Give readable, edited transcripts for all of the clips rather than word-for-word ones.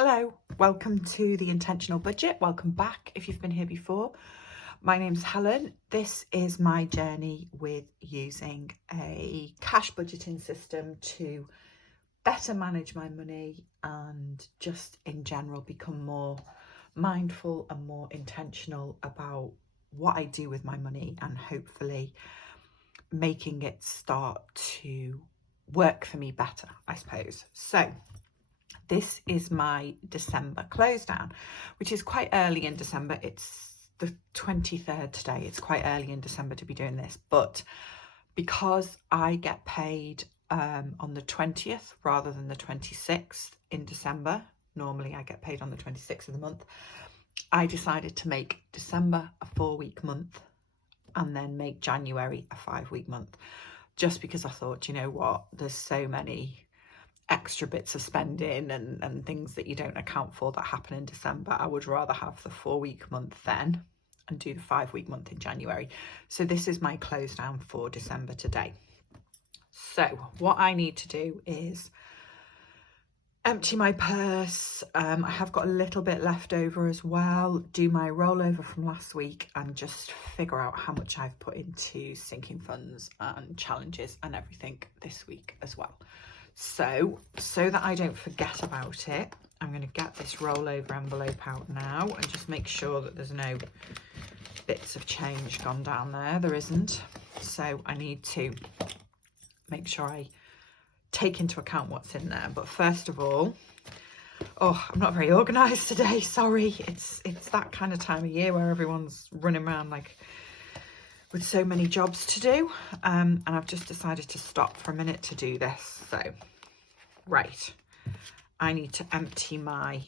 Hello, welcome to the Intentional Budget. Welcome back if you've been here before. My name's Helen. This is my journey with using a cash budgeting system to better manage my money and just in general become more mindful and more intentional about what I do with my money and hopefully making it start to work for me better, I suppose. So this is my December close down, which is quite early in December. It's the 23rd today. It's quite early in December to be doing this, but because I get paid on the 20th rather than the 26th in December, normally I get paid on the 26th of the month, I decided to make December a 4-week month and then make January a 5-week month, just because I thought, you know what, there's so many extra bits of spending and things that you don't account for that happen in December. I would rather have the 4-week month then and do the 5-week month in January. So this is my close down for December today. So what I need to do is empty my purse. I have got a little bit left over as well, do my rollover from last week and just figure out how much I've put into sinking funds and challenges and everything this week as well. So that I don't forget about it, I'm going to get this rollover envelope out now and just make sure that there's no bits of change gone down there. There isn't. So I need to make sure I take into account what's in there. But first of all, I'm not very organised today. Sorry. It's that kind of time of year where everyone's running around like with so many jobs to do, and I've just decided to stop for a minute to do this. So right, I need to empty my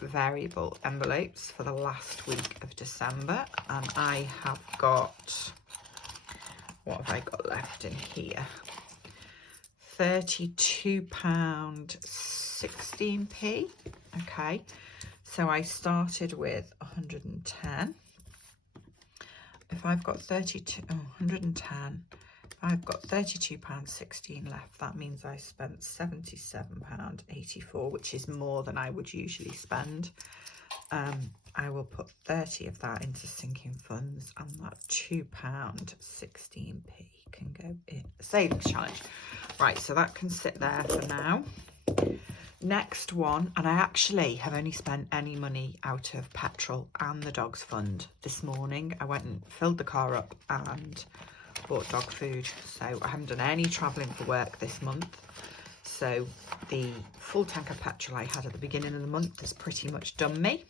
variable envelopes for the last week of December, and I have got, what have I got left in here? £32.16p. Okay, so I started with 110. If I've got 110, I've got £32.16 left. That means I spent £77.84, which is more than I would usually spend. I will put 30 of that into sinking funds, and that £2.16p can go in the savings challenge. Right, so that can sit there for now. Next one, and I actually have only spent any money out of petrol and the dogs fund this morning. I went and filled the car up and bought dog food, so I haven't done any travelling for work this month. So the full tank of petrol I had at the beginning of the month has pretty much done me.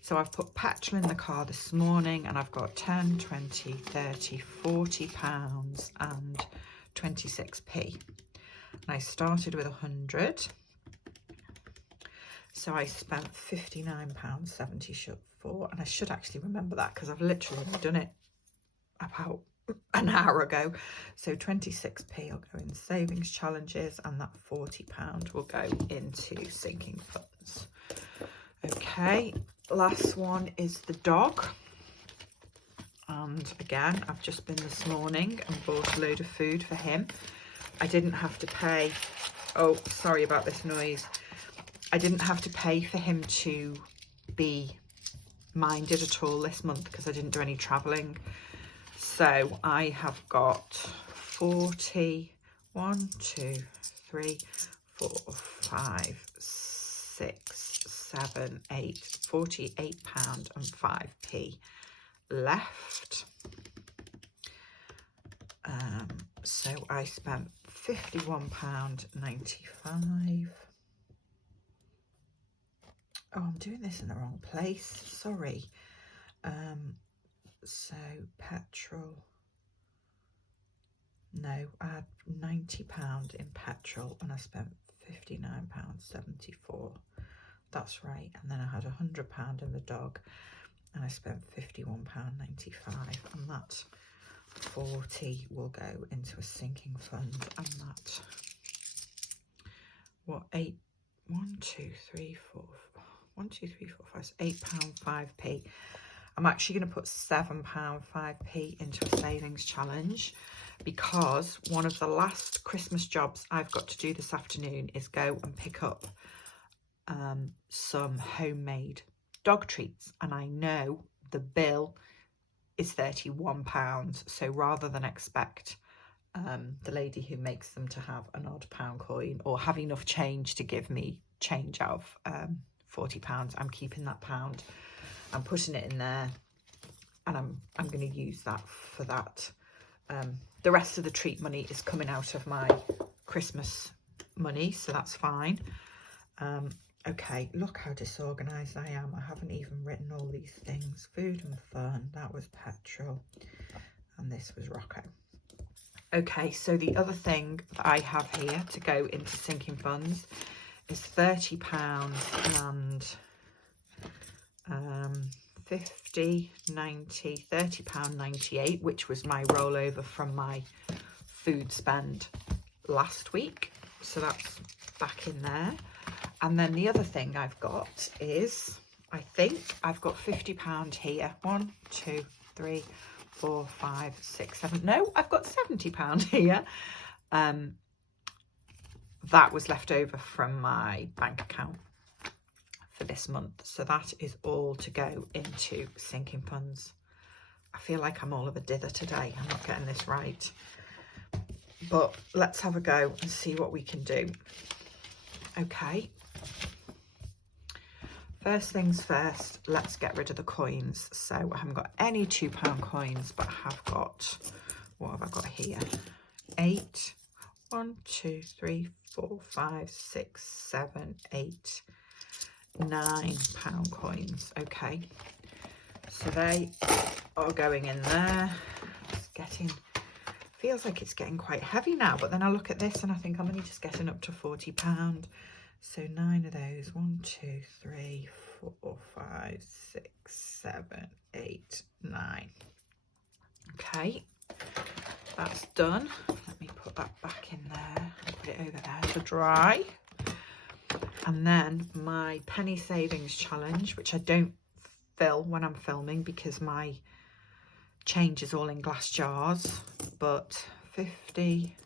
So I've put petrol in the car this morning and I've got 10, 20, 30, 40 pounds and 26p. And I started with 100. So I spent £59.74, and I should actually remember that because I've literally done it about an hour ago. So 26p will go in savings challenges, and that £40 will go into sinking funds. Okay, last one is the dog. And again, I've just been this morning and bought a load of food for him. I didn't have to pay, oh, sorry about this noise. I didn't have to pay for him to be minded at all this month because I didn't do any travelling. So I have got 48 pound and 5p left. So I spent £51.95. Oh, I'm doing this in the wrong place. Sorry. So petrol. No, I had £90 in petrol and I spent £59.74. That's right. And then I had £100 in the dog and I spent £51.95. And that 40 will go into a sinking fund, and that, what, 8, 1, 2, 3, 4, 1, 2, 3, 4, 5, £8.05p. I'm actually going to put £7.05p into a savings challenge because one of the last Christmas jobs I've got to do this afternoon is go and pick up some homemade dog treats, and I know the bill is £31. So rather than expect the lady who makes them to have an odd pound coin or have enough change to give me change out of £40, I'm keeping that pound. I'm putting it in there, and I'm going to use that for that. The rest of the treat money is coming out of my Christmas money, so that's fine. Okay, look how disorganised I am. I haven't even written all these things. Food and fun, that was petrol, and this was Rocco. Okay, so the other thing that I have here to go into sinking funds is £30 and 50, 90, £30.98, which was my rollover from my food spend last week. So that's back in there. And then the other thing I've got is, I think I've got £50 here. 1, 2, 3, 4, 5, 6, 7. No, I've got £70 here. That was left over from my bank account for this month. So that is all to go into sinking funds. I feel like I'm all of a dither today. I'm not getting this right. But let's have a go and see what we can do. Okay. First things first, let's get rid of the coins. So I haven't got any £2 coins, but I have got, what have I got here? 8, 1, 2, 3, 4, 5, 6, 7, 8, £9 coins. Okay, so they are going in there. It's getting, feels like it's getting quite heavy now, but then I look at this and I think I'm only just getting up to £40. So 9 of those, 1, 2, 3, 4, 5, 6, 7, 8, 9. Okay, that's done. Let me put that back in there and put it over there to dry. And then my penny savings challenge, which I don't fill when I'm filming because my change is all in glass jars, but 50,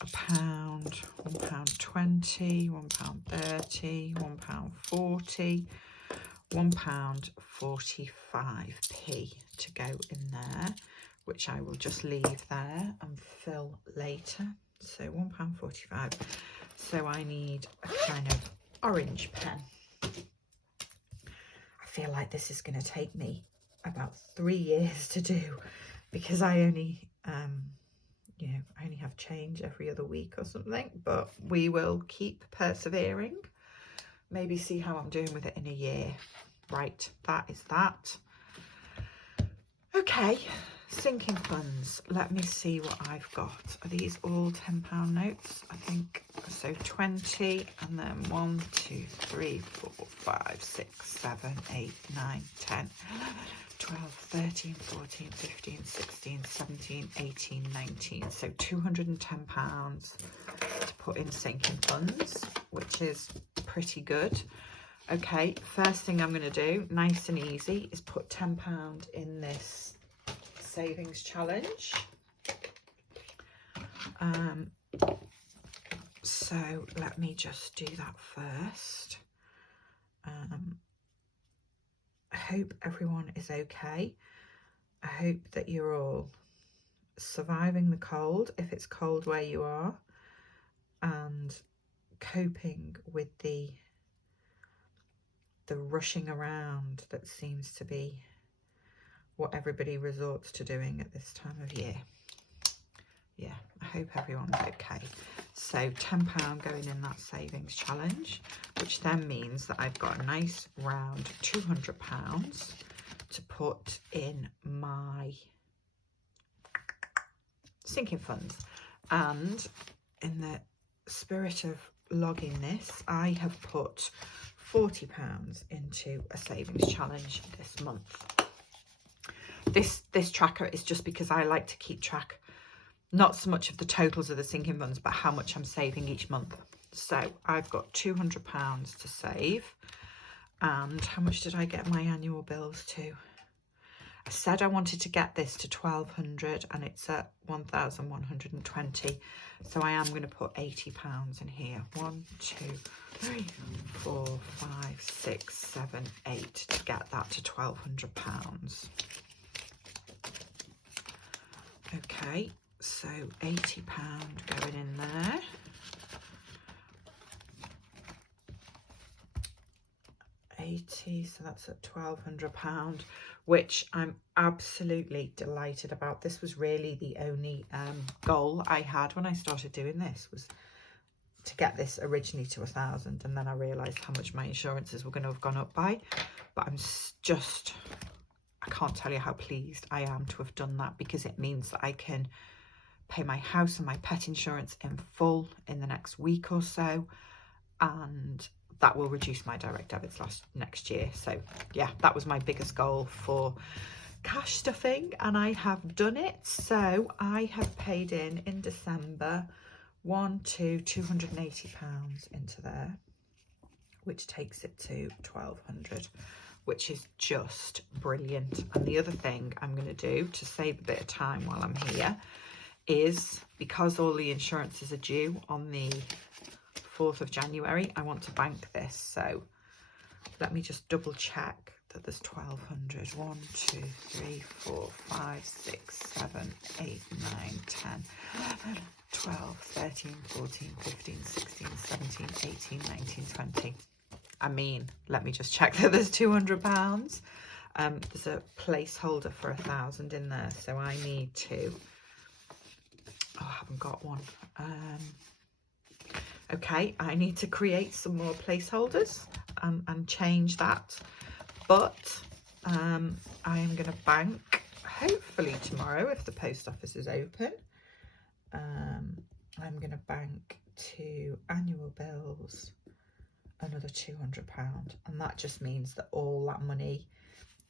£1, £1.20, £1.30, £1.40, £1.45p to go in there, which I will just leave there and fill later. So £1.45. So I need a kind of orange pen. I feel like this is going to take me about 3 years to do because I only you know, I only have change every other week or something, but we will keep persevering. Maybe see how I'm doing with it in a year. Right, that is that. Okay, sinking funds. Let me see what I've got. Are these all £10 notes? I think so. 20, and then 1, 2, 3, 4, 5, 6, 7, 8, 9, 10, 12, 13, 14, 15, 16, 17, 18, 19. So £210 to put in sinking funds, which is pretty good. Okay, first thing I'm going to do, nice and easy, is put £10 in this savings challenge. So let me just do that first. I hope everyone is okay. I hope that you're all surviving the cold, if it's cold where you are, and coping with the rushing around that seems to be what everybody resorts to doing at this time of year. Yeah, I hope everyone's okay. So £10 going in that savings challenge, which then means that I've got a nice round £200 to put in my sinking funds. And in the spirit of logging this, I have put £40 into a savings challenge this month. This tracker is just because I like to keep track, not so much of the totals of the sinking funds, but how much I'm saving each month. So I've got £200 to save. And how much did I get my annual bills to? I said I wanted to get this to 1,200 and it's at 1,120. So I am going to put £80 in here. 1, 2, 3, 4, 5, 6, 7, 8 to get that to £1,200. Okay, so £80 going in there. So that's at £1,200, which I'm absolutely delighted about. This was really the only goal I had when I started doing this, was to get this originally to 1,000, and then I realised how much my insurances were going to have gone up by. But I'm just, I can't tell you how pleased I am to have done that, because it means that I can pay my house and my pet insurance in full in the next week or so, and that will reduce my direct debits next year. So yeah, that was my biggest goal for cash stuffing, and I have done it. So I have paid in December £280 into there, which takes it to 1,200, which is just brilliant. And the other thing I'm going to do to save a bit of time while I'm here is, because all the insurances are due on the 4th of January, I want to bank this. So let me just double check that there's 1,200. 1, 2, 3, 4, 5, 6, 7, 8, 9, 10, 11, 12, 13, 14, 15, 16, 17, 18, 19, 20. I mean, let me just check that there's £200. There's a placeholder for 1,000 in there, so I need to, oh, I haven't got one. Okay, I need to create some more placeholders and change that. But I am going to bank, hopefully tomorrow if the post office is open. I'm going to bank to annual bills another £200, and that just means that all that money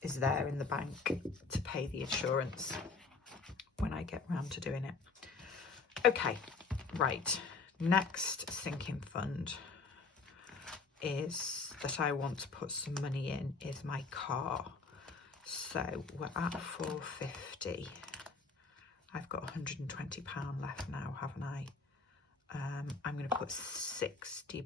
is there in the bank to pay the insurance when I get round to doing it. Okay, right. Next sinking fund is that I want to put some money in is my car. So we're at 450. I've got £120 left now, haven't I? I'm going to put £60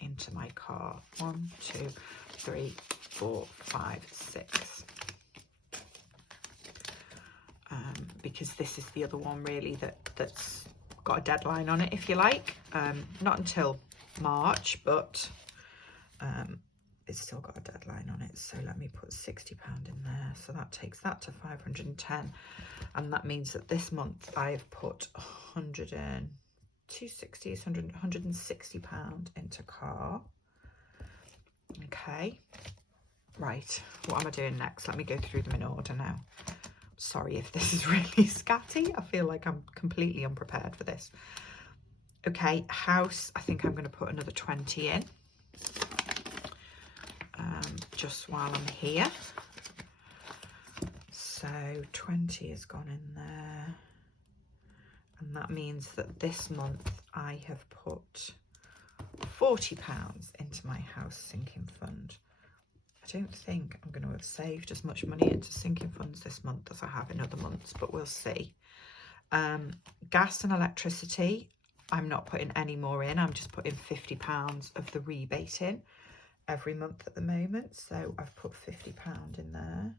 into my car. 1, 2, 3, 4, 5, 6. Because this is the other one really that's got a deadline on it, if you like. Not until March, but it's still got a deadline on it. So let me put £60 in there. So that takes that to 510, and that means that this month I've put 260 is £160 into car. Okay, right, what am I doing next? Let me go through them in order now. Sorry if this is really scatty. I feel like I'm completely unprepared for this. Okay, house, I think I'm going to put another 20 in, just while I'm here. So 20 has gone in there, and that means that this month I have put £40 into my house sinking fund. I don't think I'm going to have saved as much money into sinking funds this month as I have in other months, but we'll see. Gas and electricity, I'm not putting any more in. I'm just putting £50 of the rebate in every month at the moment. So I've put £50 in there,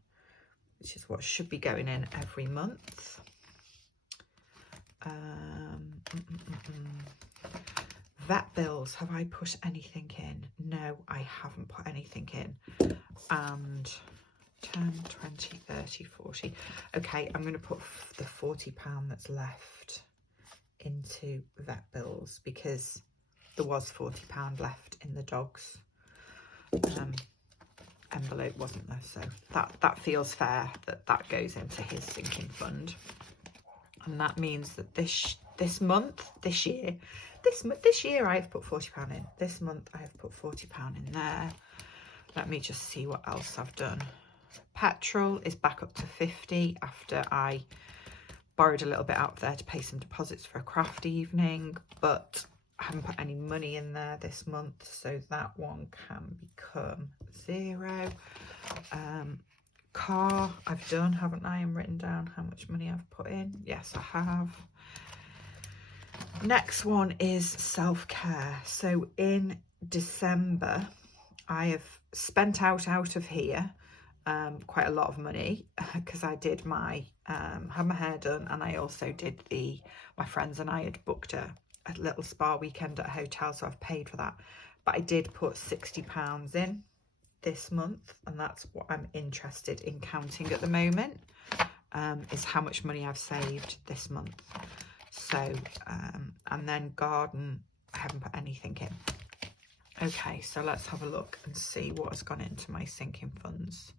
which is what should be going in every month. Vet bills, have I put anything in? No, I haven't put anything in. And 10, 20, 30, 40. Okay, I'm going to put the £40 that's left into vet bills, because there was £40 left in the dog's envelope, wasn't there? So that feels fair that goes into his sinking fund. And that means that this year I've put £40 in. This month I have put £40 in there. Let me just see what else I've done. Petrol is back up to 50 after I borrowed a little bit out there to pay some deposits for a craft evening, but I haven't put any money in there this month, so that one can become 0. car I've done, haven't I, and written down how much money I've put in. Yes, I have. Next one is self-care. So in December, I have spent out of here quite a lot of money because I did my had my hair done, and I also did my friends and I had booked a little spa weekend at a hotel, so I've paid for that. But I did put £60 in this month, and that's what I'm interested in counting at the moment, is how much money I've saved this month. So and then garden, I haven't put anything in. Okay, so let's have a look and see what has gone into my sinking funds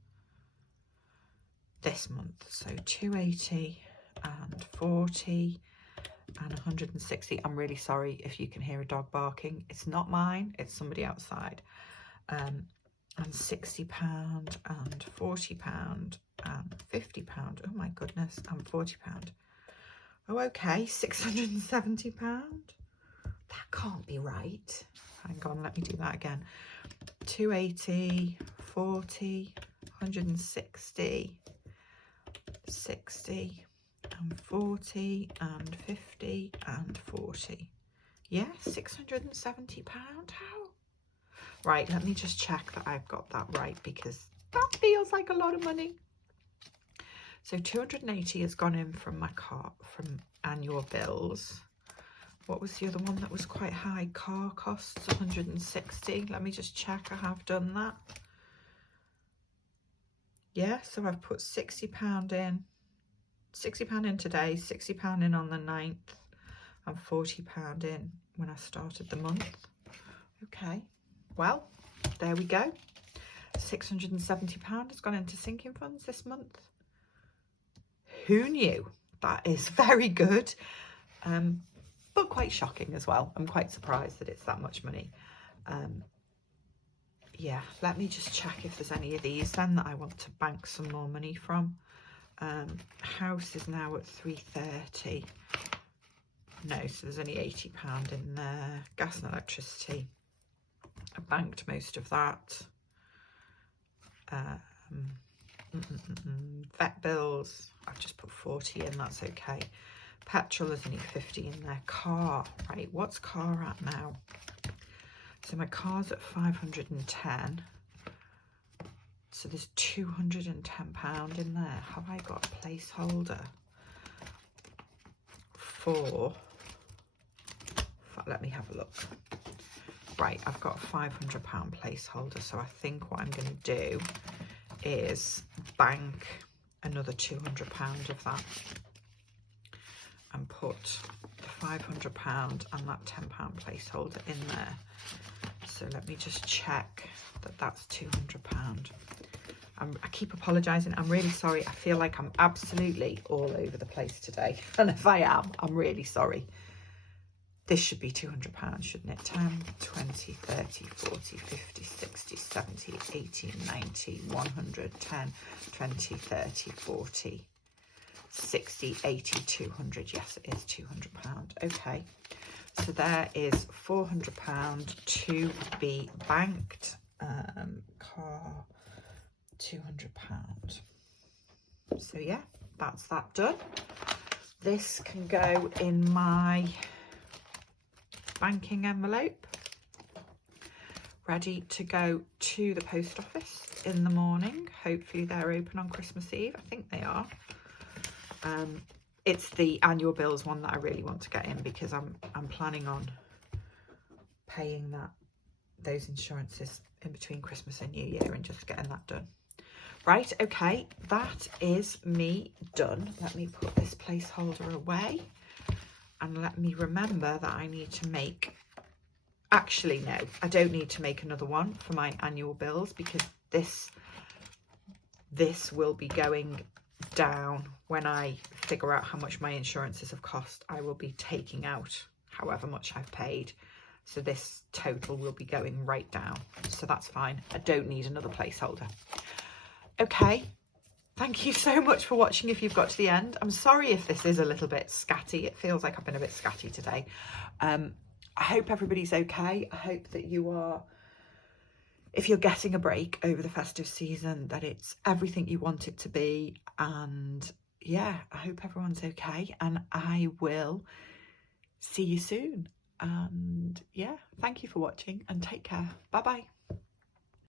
this month. So 280 and 40 and 160. I'm really sorry if you can hear a dog barking. It's not mine, it's somebody outside. And £60 and £40 and £50. Oh my goodness, and £40. Oh, okay, £670. That can't be right. Hang on, let me do that again. 280, 40, 160, 60 and 40 and 50 and 40. Yeah, £670. How? Right, let me just check that I've got that right, because that feels like a lot of money. So 280 has gone in from my car, from annual bills. What was the other one that was quite high? Car costs, 160. Let me just check I have done that. Yeah, so I've put £60 in. £60 in today, £60 in on the 9th, and £40 in when I started the month. Okay, well, there we go. £670 has gone into sinking funds this month. Who knew? That is very good, but quite shocking as well. I'm quite surprised that it's that much money. Yeah, let me just check if there's any of these then that I want to bank some more money from. House is now at 330. No, so there's only £80 in there. Gas and electricity, I banked most of that. Vet bills, I've just put 40 in, that's okay. Petrol is only 50 in there. Car, right, what's car at now? So my car's at 510. So there's £210 in there. Have I got a placeholder for, let me have a look. Right, I've got a £500 placeholder. So I think what I'm going to do is bank another £200 of that and put the £500 and that £10 placeholder in there. So let me just check that that's £200. I keep apologising. I'm really sorry. I feel like I'm absolutely all over the place today. And if I am, I'm really sorry. This should be £200, shouldn't it? 10, 20, 30, 40, 50, 60, 70, 80, 90, 100, 10, 20, 30, 40, 60, 80, 200. Yes, it is £200. Okay. So there is £400 to be banked. Car, £200. So yeah, that's that done. This can go in my banking envelope, ready to go to the post office in the morning. Hopefully they're open on Christmas Eve. I think they are. It's the annual bills one that I really want to get in, because I'm planning on paying those insurances in between Christmas and New Year and just getting that done. Right, okay, that is me done. Let me put this placeholder away. And let me remember that I need to make, actually no, I don't need to make another one for my annual bills, because this will be going down when I figure out how much my insurances have cost. I will be taking out however much I've paid. So this total will be going right down. So that's fine. I don't need another placeholder. Okay. Thank you so much for watching if you've got to the end. I'm sorry if this is a little bit scatty. It feels like I've been a bit scatty today. I hope everybody's okay. I hope that you are if you're getting a break over the festive season, that it's everything you want it to be. And yeah, I hope everyone's okay, and I will see you soon. And yeah, thank you for watching and take care. Bye bye.